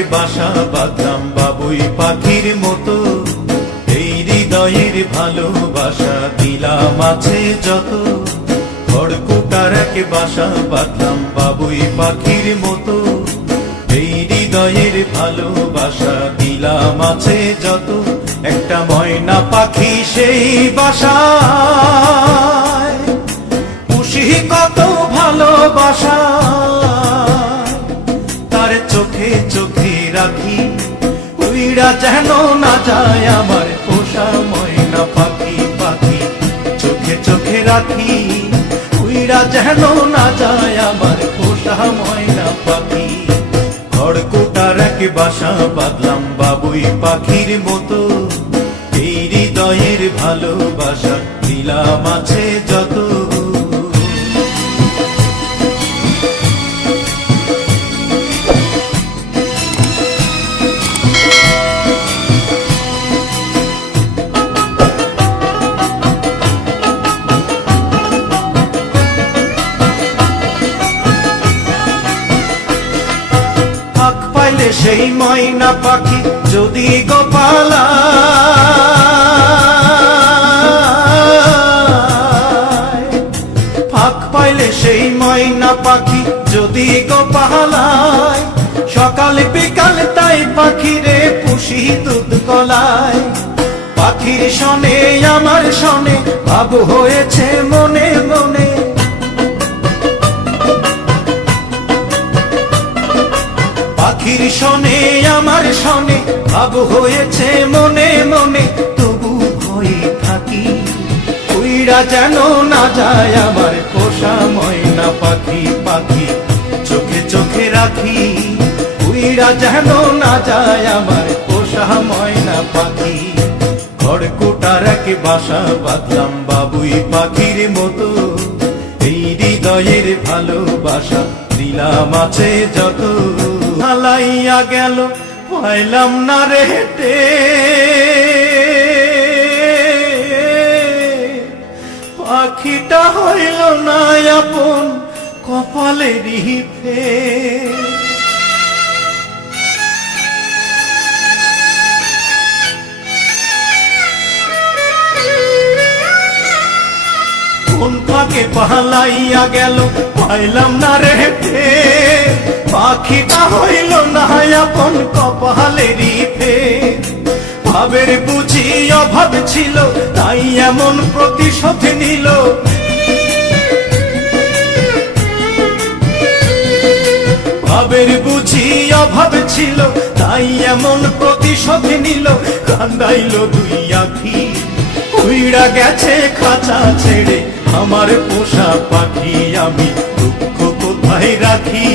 রেখে বাসা বাঁধলাম বাবুই পাখির মতো, এই হৃদয়ের ভালোবাসা দিলাম আছে যত। খড়কুটা রেখে বাসা বাঁধলাম বাবুই পাখির মতো, এই হৃদয়ের ভালোবাসা দিলাম আছে যত। একটা ময়না পাখি সেই বাসায়, পুষি কত ভালোবাসা, তার চোখে চোখে রাখি, উইরা যেন না যায় আমার পোষা ময়না পাখি। পাখি চোখে চোখে রাখি, উইরা যেন না যায় আমার পোষা ময়না পাখি। খড়কুটা রেখে বাসা বাঁধলাম বাবুই পাখির মতো, এই হৃদয়ের ভালোবাসা দিলাম আছে যত। সেই ময়না পাখি যদি গোপালা, ফাঁক পাইলে সেই ময়না পাখি যদি গোপালায়, সকাল বিকাল তাই পাখিরে পুষি দুধ গলায়। পাখির শনে আমার শনে ভাব হয়েছে মনে মনে, পাখির শনে আমার শনে ভাব হয়েছে মনে মনে। তবু ভয়ে থাকি, উইরা যেন না যায় আমার পোষা ময়না পাখি। পাখি চোখে চোখে রাখি, উইরা যেন না যায় আমার পোষা ময়না পাখি। খড়কুটা রেখে বাসা বাঁধলাম বাবুই পাখির মতো, এই হৃদয়ের ভালোবাসা দিলাম আছে যত। হালাইয়া গেল পাইলাম না রে হেঁটে, পাখিটা হইল না আপন কপালেরই ফের। কোন ফাঁকে পালাইয়া গেল পাইলাম না রে হেঁটে, পাখিটা হইল না আপন কপালেরই ফের। ভাবের বুঝি অভাব ছিল তাই এমন প্রতিশোধ নিল, ভাবের বুঝি অভাব ছিল তাই এমন প্রতিশোধ নিল। কান্দাইল দুই আখি, উইরা গেছে খাঁচা ছেড়ে আমার পোষা পাখি। আমি দুঃখ কোথায় রাখি,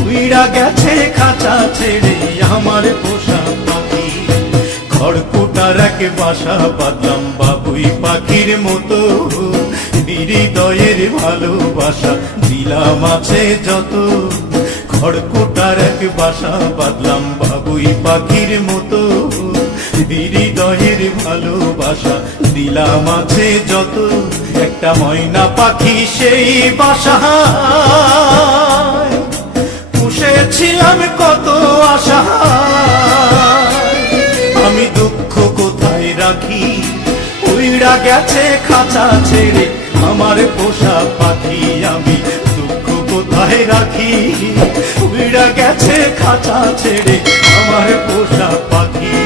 উইরা গেছে খাঁচা ছেড়ে আমার পোষা পাখি। খড়কুটা রেখে বাসা বাঁধলাম বাবুই পাখির মতো, হৃদয়ের ভালোবাসা দিলাম আছে যত। খড়কুটা রেখে বাসা বাঁধলাম বাবুই পাখির মতো, হৃদয়ের ভালোবাসা দিলাম আছে যত। একটা ময়না পাখি সেই বাসায়, পুষেছিলাম কত আশা, আমি দুঃখ কোথায় রাখি, উইরা গেছে খাঁচা ছেড়ে আমার পোষা পাখি। আমি দুঃখ কোথায় রাখি, উইরা গেছে খাঁচা ছেড়ে আমার পোষা পাখি।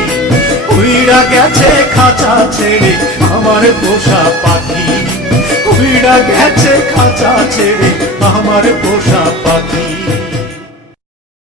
উইরা গেছে খাঁচা ছেড়ে আমার পোষা পাখি, উইরা গেছে খাঁচা ছেড়ে আমার পোষা পাখি।